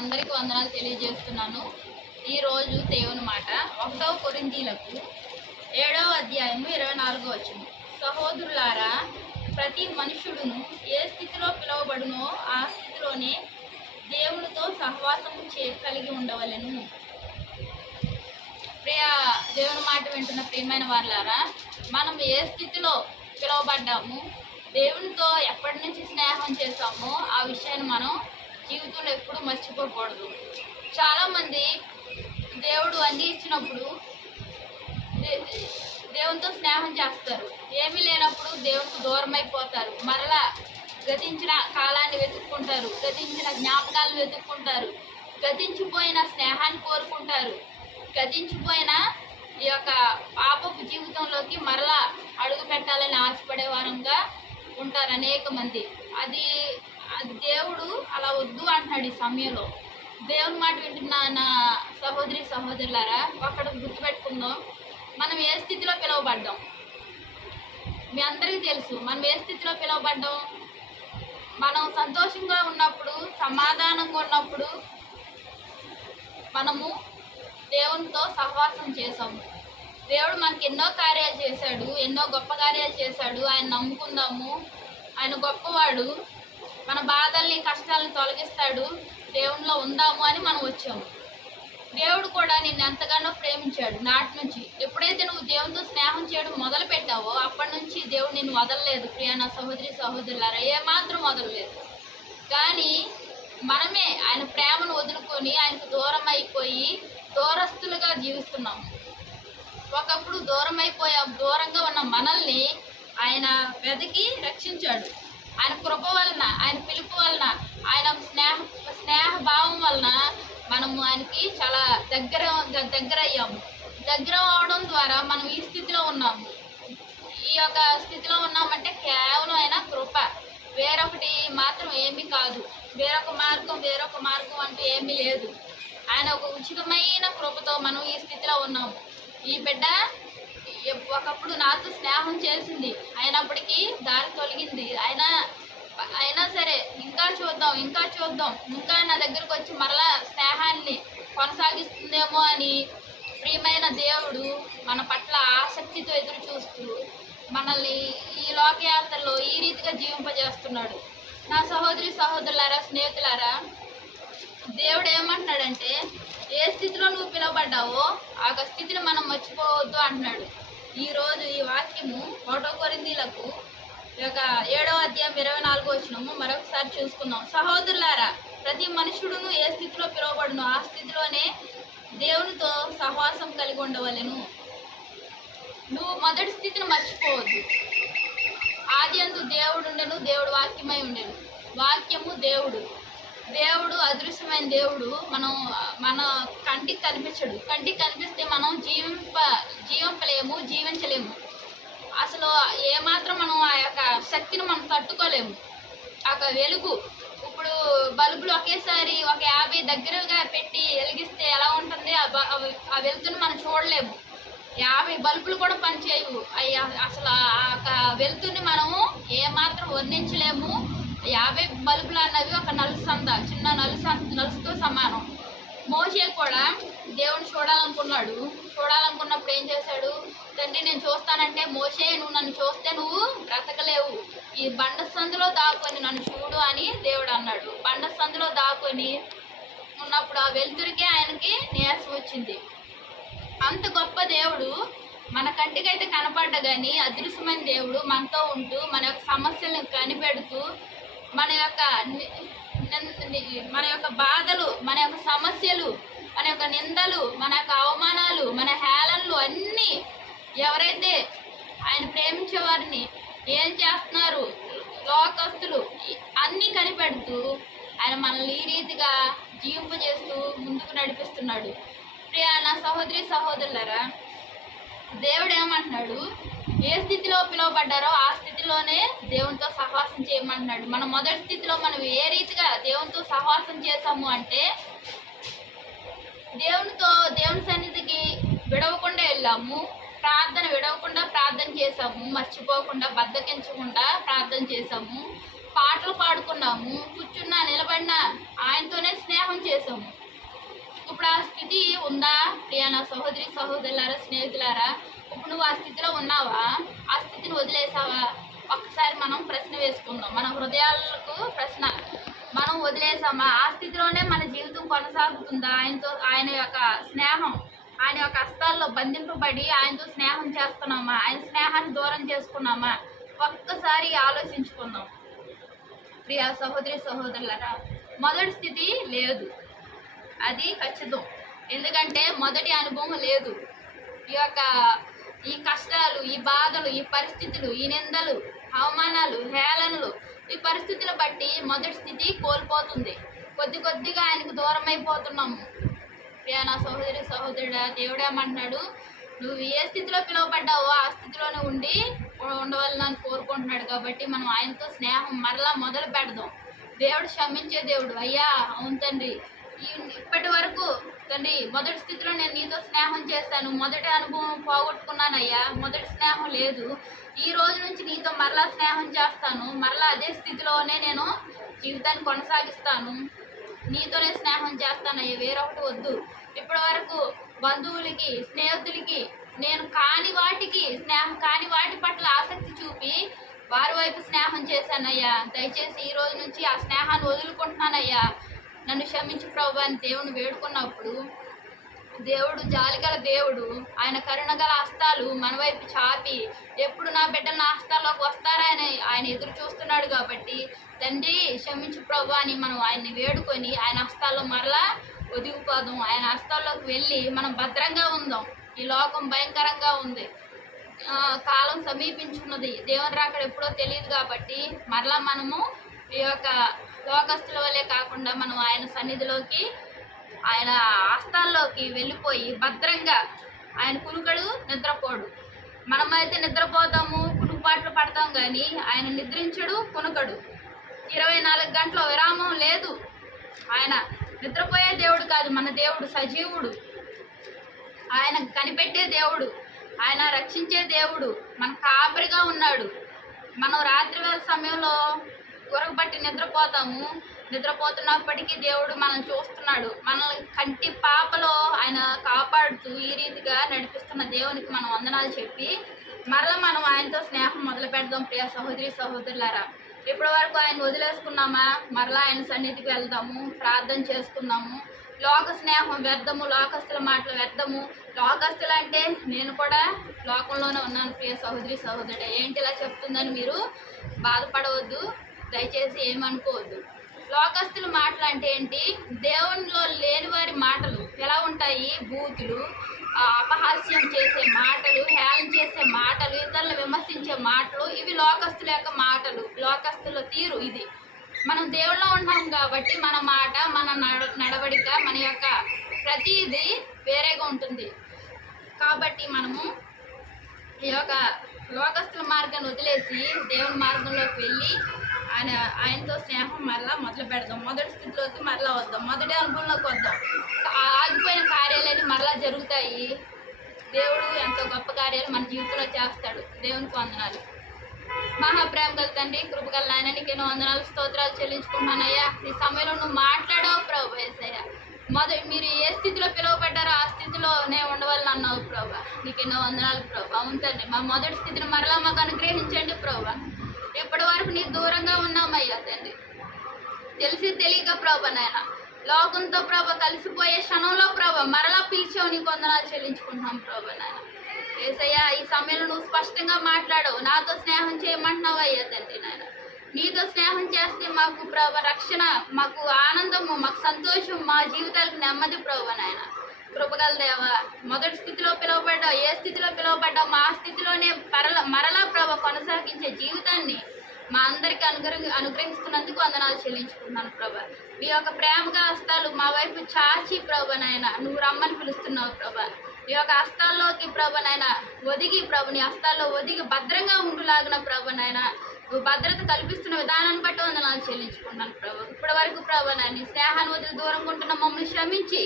అందరికీ వందనాలు తెలియజేస్తున్నాను. ఈరోజు దేవుని మాట. ఒకటవ కొరిందీలకు ఏడవ అధ్యాయము ఇరవై నాలుగో వచ్చింది సహోదరులారా ప్రతి మనుషుడును ఏ స్థితిలో పిలువబడునో ఆ స్థితిలోనే దేవునితో సహవాసం చే కలిగి ఉండవలెను. ప్రియ దేవుని మాట వింటున్న ప్రియమైన వారులారా మనం ఏ స్థితిలో పిలువబడ్డాము దేవునితో ఎప్పటి నుంచి స్నేహం చేసామో ఆ విషయాన్ని మనం జీవితంలో ఎప్పుడూ మర్చిపోకూడదు. చాలామంది దేవుడు అన్ని ఇచ్చినప్పుడు దే- దేవునితో స్నేహం చేస్తారు. ఏమీ లేనప్పుడు దేవుడికి దూరం అయిపోతారు మరలా గతించిన కాలాన్ని వెతుక్కుంటారు. గతించిన జ్ఞాపకాలను వెతుక్కుంటారు. గతించిపోయిన స్నేహాన్ని కోరుకుంటారు. గతించిపోయిన ఈ యొక్క పాపపు జీవితంలోకి మరలా అడుగు పెట్టాలని ఆశపడే వారంగా ఉంటారు అనేక మంది అది దేవుడు అలా వద్దు అంటున్నాడు ఈ సమయంలో. దేవుని మాట వింటున్న నా సహోదరి సహోదరులారా అక్కడ గుర్తుపెట్టుకుందాం. మనం ఏ స్థితిలో పిలువబడ్డాం? మీ అందరికీ తెలుసు మనం ఏ స్థితిలో పిలువబడ్డాం? మనం సంతోషంగా ఉన్నప్పుడు సమాధానంగా ఉన్నప్పుడు మనము దేవునితో సహవాసం చేసాము దేవుడు మనకి ఎన్నో కార్యాలు చేశాడు ఎన్నో గొప్ప కార్యాలు చేశాడు. ఆయన నమ్ముకుందాము. ఆయన గొప్పవాడు. మన బాధల్ని కష్టాలను తొలగిస్తాడు. దేవునిలో ఉందాము అని మనం వచ్చాము. దేవుడు కూడా నిన్ను ఎంతగానో ప్రేమించాడు. నాటి నుంచి ఎప్పుడైతే నువ్వు దేవునితో స్నేహం చేయడం మొదలు పెట్టావో అప్పటి నుంచి దేవుడు నిన్ను వదలలేదు. ప్రియా నా సహోదరి సహోదరులారా ఏమాత్రం వదలలేదు. కానీ మనమే ఆయన ప్రేమను వదులుకొని ఆయనకు దూరం అయిపోయి దూరస్తులుగా జీవిస్తున్నాం ఒకప్పుడు దూరం అయిపోయా దూరంగా ఉన్న మనల్ని ఆయన వెతికి రక్షించాడు. ఆయన కృప వలన ఆయన పిలుపు వలన ఆయన స్నేహ స్నేహ భావం వలన మనము ఆయనకి చాలా దగ్గర దగ్గర అయ్యాము దగ్గర అవడం ద్వారా మనం ఈ స్థితిలో ఉన్నాము. ఈ యొక్క స్థితిలో ఉన్నామంటే కేవలం ఆయన కృప. వేరొకటి మాత్రం ఏమీ కాదు. వేరొక మార్గం వేరొక మార్గం అంటూ ఏమీ లేదు. ఆయన ఒక ఉచితమైన కృపతో మనం ఈ స్థితిలో ఉన్నాము. ఈ బిడ్డ ఒకప్పుడు నాతో స్నేహం చేసింది. అయినప్పటికీ దారి తొలగింది. అయినా అయినా సరే ఇంకా చూద్దాం ఇంకా చూద్దాం. ఇంకా నా దగ్గరకు వచ్చి మరలా స్నేహాన్ని కొనసాగిస్తుందేమో అని ప్రియమైన దేవుడు మన పట్ల ఆసక్తితో ఎదురు చూస్తూ మనల్ని ఈ లోకయాత్రలో ఈ రీతిగా జీవింపజేస్తున్నాడు. నా సహోదరి సహోదరులారా స్నేహితులారా దేవుడు ఏమంటున్నాడంటే ఏ స్థితిలో నువ్వు పిలువబడ్డావో ఆ స్థితిని మనం మర్చిపోవద్దు అంటున్నాడు. ఈ రోజు ఈ వాక్యము ఒకటో కొరిందీలకు యొక్క ఏడవ అధ్యాయం ఇరవై నాలుగో వచ్చినము మరొకసారి చూసుకుందాం. సహోదరులారా ప్రతి మనుషుడును ఏ స్థితిలో పిలువబడును ఆ స్థితిలోనే దేవునితో సహవాసం కలిగి ఉండవలెను. నువ్వు మొదటి స్థితిని మర్చిపోవద్దు. ఆది అందు దేవుడు ఉండెను దేవుడు వాక్యమై ఉండెను. వాక్యము దేవుడు. దేవుడు అదృశ్యమైన దేవుడు మనం మన కంటికి కనిపించడు. కంటికి కనిపిస్తే మనం జీవి జీవింపలేము జీవించలేము అసలు ఏమాత్రం మనం ఆ యొక్క శక్తిని మనం తట్టుకోలేము. ఆ వెలుగు. ఇప్పుడు బల్బులు ఒకేసారి ఒక యాభై దగ్గరగా పెట్టి వెలిగిస్తే ఎలా ఉంటుంది? ఆ వెలుతును వెలుతుని మనం చూడలేము. యాభై బల్బులు కూడా పనిచేయవు. అవి అసలు ఆ యొక్క వెలుతుని మనము ఏమాత్రం వర్ణించలేము. యాభై బల్బులు అన్నవి ఒక నలుసంద చిన్న నలుస నలుసుతో సమానం. మోషే కూడా దేవుని చూడాలనుకున్నాడు. చూడాలనుకున్నప్పుడు ఏం చేశాడు? తండ్రి నేను చూస్తానంటే మోసే నువ్వు నన్ను చూస్తే నువ్వు బ్రతకలేవు. ఈ బండ సందులో దాక్కొని నన్ను చూడు అని దేవుడు అన్నాడు. బండ సందులో దాక్కొని ఉన్నప్పుడు ఆ వెలుతురికే ఆయనకి నీరసం వచ్చింది. అంత గొప్ప దేవుడు మన కంటికైతే కనపడ్డ కానీ అదృశ్యమైన దేవుడు మనతో ఉంటూ మన యొక్క సమస్యలను కనిపెడుతూ మన యొక్క మన యొక్క బాధలు మన యొక్క సమస్యలు మన యొక్క నిందలు మన యొక్క అవమానం ఎవరైతే ఆయన ప్రేమించే వారిని ఏం చేస్తున్నారు? లోకస్తులు అన్నీ కనిపెడుతూ ఆయన మనల్ని ఈ రీతిగా జీవింపజేస్తూ ముందుకు నడిపిస్తున్నాడు. ప్రియా నా సహోదరి సహోదరులరా దేవుడు ఏమంటున్నాడు ఏ స్థితిలో పిలువబడ్డారో ఆ స్థితిలోనే దేవునితో సహవాసం చేయమంటున్నాడు. మన మొదటి స్థితిలో మనం ఏ రీతిగా దేవునితో సహవాసం చేసాము అంటే దేవునితో దేవుని సన్నిధికి విడవకుండా వెళ్ళాము. ప్రార్థన విడవకుండా ప్రార్థన చేసాము మర్చిపోకుండా బద్దకించకుండా ప్రార్థన చేసాము పాటలు పాడుకున్నాము కూర్చున్నా నిలబడినా ఆయనతోనే స్నేహం చేసాము ఇప్పుడు ఆ స్థితి ఉందా? ప్రియా నా సహోదరి సహోదరులారా స్నేహితులారా ఇప్పుడు నువ్వు ఆ స్థితిలో ఉన్నావా? ఆ స్థితిని వదిలేసావా? ఒక్కసారి మనం ప్రశ్న వేసుకుందాం. మన హృదయాలకు ప్రశ్న. మనం వదిలేసామా? ఆ స్థితిలోనే మన జీవితం కొనసాగుతుందా? ఆయనతో ఆయన యొక్క స్నేహం. ఆయన యొక్క హస్తాల్లో బంధింపబడి ఆయనతో స్నేహం చేస్తున్నామా? ఆయన స్నేహాన్ని దూరం చేసుకున్నామా? ఒక్కసారి ఆలోచించుకుందాం. ప్రియా సహోదరి సహోదరులరా మొదటి స్థితి లేదు. అది ఖచ్చితం. ఎందుకంటే మొదటి అనుభవం లేదు. ఈ యొక్క ఈ కష్టాలు ఈ బాధలు ఈ పరిస్థితులు ఈ నిందలు అవమానాలు హేళనలు ఈ పరిస్థితులు బట్టి మొదటి స్థితి కోల్పోతుంది. కొద్ది కొద్దిగా ఆయనకు దూరం అయిపోతున్నాము ప్రియా నా సహోదరి సహోదరుడా దేవుడు ఏమంటున్నాడు నువ్వు ఏ స్థితిలో పిలువబడ్డావో ఆ స్థితిలోనే ఉండి ఉండవాలని కోరుకుంటున్నాడు కాబట్టి మనం ఆయనతో స్నేహం మరలా మొదలు పెడదాం. దేవుడు క్షమించే దేవుడు. అయ్యా అవును తండ్రి. ఈ ఇప్పటి వరకు తండ్రి మొదటి స్థితిలో నేను నీతో స్నేహం చేశాను. మొదటి అనుభవం పోగొట్టుకున్నానయ్యా మొదటి స్నేహం లేదు. ఈ రోజు నుంచి నీతో మరలా స్నేహం చేస్తాను. మరలా అదే స్థితిలోనే నేను జీవితాన్ని కొనసాగిస్తాను. నీతోనే స్నేహం చేస్తానయ్యా వేరొకటి వద్దు. ఇప్పటి వరకు బంధువులకి స్నేహితులకి నేను కాని వాటికి స్నేహం కాని వాటి పట్ల ఆసక్తి చూపి వారి వైపు స్నేహం చేశానయ్యా. దయచేసి ఈ రోజు నుంచి ఆ స్నేహాన్ని వదులుకుంటున్నానయ్యా. నన్ను క్షమించి ప్రభు అని దేవుని వేడుకున్నప్పుడు దేవుడు జాలిగల దేవుడు ఆయన కరుణగల హస్తాలు మన వైపు చాపి ఎప్పుడు నా బిడ్డలు నా హస్తాల్లోకి వస్తారని ఆయన ఎదురు చూస్తున్నాడు కాబట్టి తండ్రి క్షమించు ప్రభు అని మనం ఆయన్ని వేడుకొని ఆయన హస్తాల్లో మరలా ఒదిగిపోదాం ఆయన హస్తాల్లోకి వెళ్ళి మనం భద్రంగా ఉందాం. ఈ లోకం భయంకరంగా ఉంది. కాలం సమీపించున్నది. దేవుని రాకడ ఎప్పుడో తెలియదు కాబట్టి మరలా మనము ఈ యొక్క లోకస్తుల వల్లే కాకుండా మనం ఆయన సన్నిధిలోకి ఆయన ఆస్థాల్లోకి వెళ్ళిపోయి భద్రంగా ఆయన కునుకడు నిద్రపోడు. మనమైతే నిద్రపోతాము కునుకుపాట్లు పడతాం కానీ ఆయన నిద్రించడు కునుకడు. ఇరవై నాలుగు గంటల విరామం లేదు. ఆయన నిద్రపోయే దేవుడు కాదు మన దేవుడు సజీవుడు. ఆయన కనిపెట్టే దేవుడు ఆయన రక్షించే దేవుడు మన కాపరిగా ఉన్నాడు. మనం రాత్రి వేళ సమయంలో గురగబట్టి నిద్రపోతాము. నిద్రపోతున్నప్పటికీ దేవుడు మనం చూస్తున్నాడు. మనల్ని కంటి పాపలో ఆయన కాపాడుతూ ఈ రీతిగా నడిపిస్తున్న దేవునికి మనం వందనాలు చెప్పి మరలా మనం ఆయనతో స్నేహం మొదలు పెడదాం ప్రియ సహోదరి సహోదరులారా. ఇప్పటి వరకు ఆయన వదిలేసుకున్నామా? మరలా ఆయన సన్నిధికి వెళ్దాము ప్రార్థన చేసుకుందాము. లోక స్నేహం వ్యర్థము లోకస్తుల మాటలు వ్యర్థము. లోకస్తులు అంటే నేను కూడా లోకంలోనే ఉన్నాను ప్రియ సహోదరి సహోదరుడు. ఏంటి ఇలా చెప్తుందని మీరు బాధపడవద్దు దయచేసి ఏమనుకోవద్దు. లోకస్తుల మాటలు అంటే ఏంటి? దేవునిలో లేని వారి మాటలు ఎలా ఉంటాయి? బూతులు అపహాస్యం చేసే మాటలు హేళన చేసే మాటలు ఇతరులు విమర్శించే మాటలు ఇవి లోకస్తుల యొక్క మాటలు లోకస్తుల తీరు ఇది. మనం దేవుళ్ళ ఉన్నాం కాబట్టి మన మాట మన నడ నడవడిక మన యొక్క ప్రతిదీ వేరేగా ఉంటుంది. కాబట్టి మనము ఈ యొక్క లోకస్తుల మార్గాన్ని వదిలేసి దేవుని మార్గంలోకి వెళ్ళి ఆయన ఆయనతో స్నేహం మరలా మొదలు పెడదాం. మొదటి స్థితిలోకి మరలా వద్దాం. మొదటి అనుభవంలోకి వద్దాం. ఆగిపోయిన కార్యాలన్నీ మరలా జరుగుతాయి. దేవుడు ఎంతో గొప్ప కార్యాలు మన జీవితంలో చేస్తాడు. దేవునికి వందనాలు. మహాప్రేమ గల తండ్రి కృపగల నాయన నీకు ఎన్నో వందనాలు స్తోత్రాలు చెల్లించుకుంటున్నానయ్యా. ఈ సమయంలో నువ్వు మాట్లాడవు ప్రభు వేసయ్యా మొదటి మీరు ఏ స్థితిలో పిలువబడ్డారో ఆ స్థితిలోనే ఉండవాలని అన్నావు ప్రభా. నీకు ఎన్నో వందనాలు ప్రభు. అవును తండ్రి మా మొదటి స్థితిని మరలా మాకు అనుగ్రహించండి ప్రభా. ఇప్పటి వరకు నీ దూరంగా ఉన్నామయ్యా తండ్రి? తెలిసి తెలియక ప్రభ నాయన లోకంతో ప్రభ కలిసిపోయే క్షణంలో ప్రభ మరలా పిలిచావు నీ కొందనాలు చెల్లించుకుంటున్నాం ప్రభ నాయన. ఏసయ్యా ఈ సమయంలో నువ్వు స్పష్టంగా మాట్లాడవు. నాతో స్నేహం చేయమంటున్నావు అయ్యా తండ్రి నాయన. నీతో స్నేహం చేస్తే మాకు ప్రభ రక్షణ మాకు ఆనందము మాకు సంతోషం మా జీవితాలకు నెమ్మది ప్రభ నాయన. కృపగల దేవ మొదటి స్థితిలో పిలువబడ్డావు ఏ స్థితిలో పిలువబడ్డావు? మా స్థితిలోనే పరల మరలా ప్రభ కొనసాగించే జీవితాన్ని మా అందరికి అనుగ్రహ అనుగ్రహిస్తున్నందుకు వందనాలు చెల్లించుకున్నాను ప్రభా. మీ యొక్క ప్రేమగా హస్తాలు మా వైపు చాచి ప్రభ నాయన. నువ్వు రమ్మని పిలుస్తున్నావు ప్రభా. నీ యొక్క హస్తాల్లోకి ప్రభ నాయన ఒదిగి ప్రభు నీ హస్తాల్లో ఒదిగి భద్రంగా ఉండులాగిన ప్రభ నాయన. నువ్వు భద్రత కల్పిస్తున్న విధానాన్ని బట్టి వందనాలు చెల్లించుకున్నాను ప్రభు. ఇప్పటి వరకు ప్రభ నాయన నీ స్నేహాన్ని వదిలి దూరంగా ఉంటున్న మమ్మల్ని శ్రమించి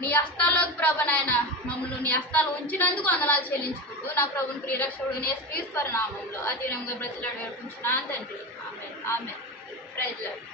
నీ హస్తాల్లోకి ప్రభ నాయన మమ్మల్ని నీ హస్తాలు ఉంచినందుకు వందనాలు చెల్లించుకుంటూ నా ప్రభుని ప్రియరక్షకుడు స్క్రీస్ నామంలో అతీనంగా ప్రజలు వేడుకుంటున్నాను తండ్రి. ఆమె ఆమె ప్రజలు